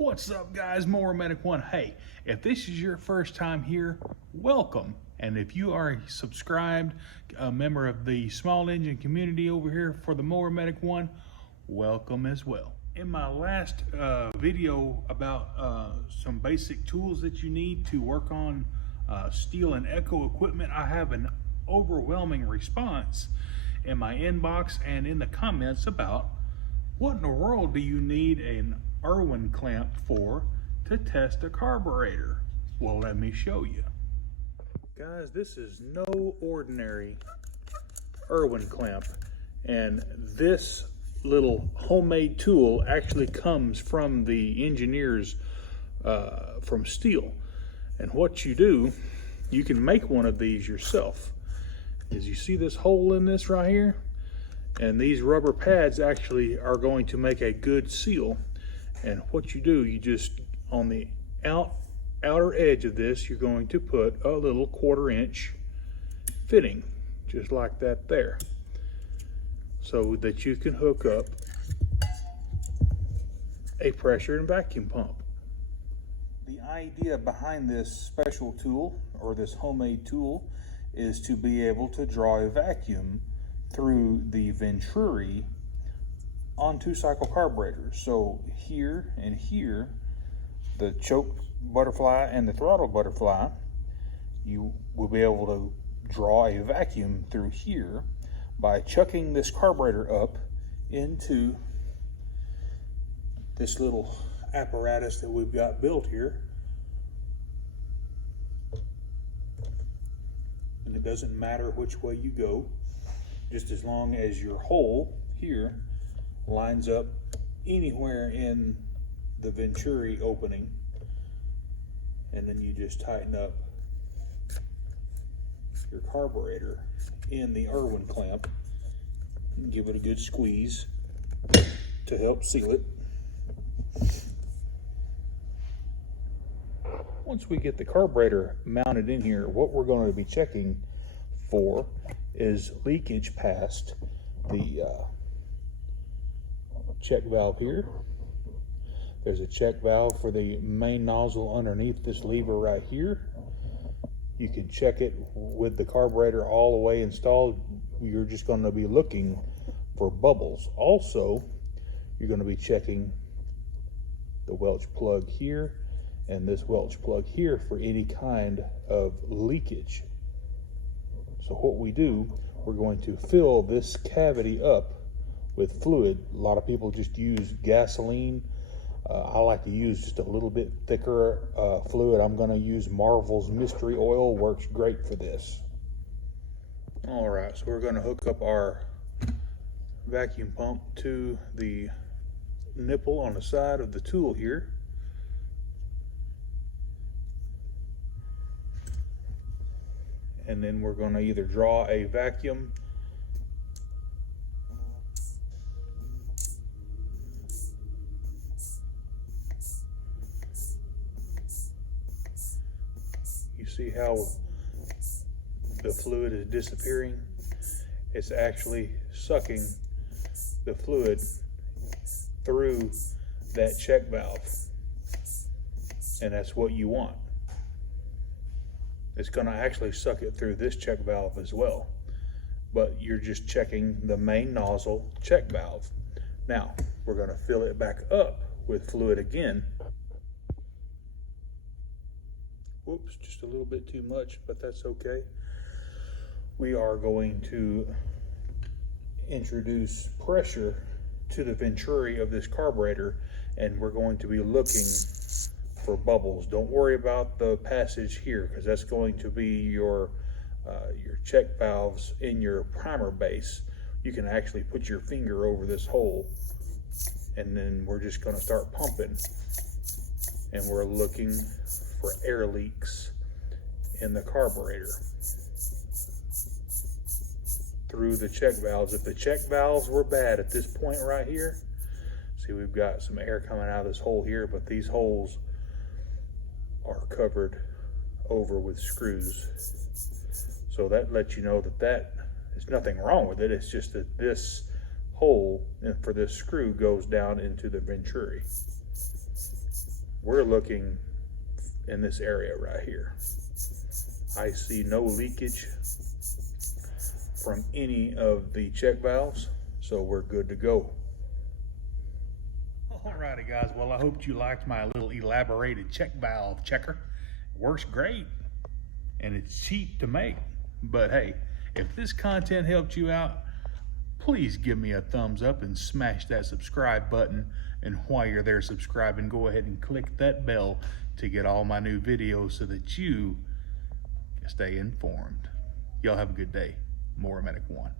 What's up, guys? More Medic One. Hey, if this is your first time here, welcome. And if you are subscribed, a member of the small engine community over here for the More Medic One, welcome as well. In my last video about some basic tools that you need to work on steel and echo equipment, I have an overwhelming response in my inbox and in the comments about what in the world do you need an Irwin clamp for to test a carburetor? Well, let me show you. Guys, this is no ordinary Irwin clamp, and this little homemade tool actually comes from the engineers from Steel. And what you do, you can make one of these yourself. As you see this hole in this right here, and these rubber pads actually are going to make a good seal. And what you do, you just, on the outer edge of this, you're going to put a little 1/4 inch fitting, just like that there, so that you can hook up a pressure and vacuum pump. The idea behind this special tool, or this homemade tool, is to be able to draw a vacuum through the venturi on 2-cycle carburetors. So here and here, the choke butterfly and the throttle butterfly, you will be able to draw a vacuum through here by chucking this carburetor up into this little apparatus that we've got built here. And it doesn't matter which way you go, just as long as your hole here lines up anywhere in the venturi opening, and then you just tighten up your carburetor in the Irwin clamp and give it a good squeeze to help seal it. Once we get the carburetor mounted in here, what we're going to be checking for is leakage past the check valve here. There's a check valve for the main nozzle underneath this lever right here. You can check it with the carburetor all the way installed. You're just going to be looking for bubbles. Also, you're going to be checking the Welch plug here and this Welch plug here for any kind of leakage. So what we do, we're going to fill this cavity up with fluid. A lot of people just use gasoline. I like to use just a little bit thicker fluid. I'm going to use Marvel's Mystery Oil. Works great for this. All right, so we're going to hook up our vacuum pump to the nipple on the side of the tool here. And then we're going to either draw a vacuum see how the fluid is disappearing. It's actually sucking the fluid through that check valve, and that's what you want. It's going to actually suck it through this check valve as well, but you're just checking the main nozzle check valve. Now we're going to fill it back up with fluid again. Whoops, just a little bit too much, but that's okay. We are going to introduce pressure to the venturi of this carburetor, and we're going to be looking for bubbles. Don't worry about the passage here, because that's going to be your check valves in your primer base. You can actually put your finger over this hole, and then we're just going to start pumping, and we're looking for air leaks in the carburetor through the check valves. If the check valves were bad at this point right here, see, we've got some air coming out of this hole here, but these holes are covered over with screws. So that lets you know that there's nothing wrong with it. It's just that this hole for this screw goes down into the venturi. we're looking in this area right here. I see no leakage from any of the check valves, so we're good to go. Alrighty guys, well I hope you liked my little elaborated check valve checker. It works great and it's cheap to make. But hey, if this content helped you out, please give me a thumbs up and smash that subscribe button. And while you're there subscribing, go ahead and click that bell to get all my new videos so that you can stay informed. Y'all have a good day. More Medic One.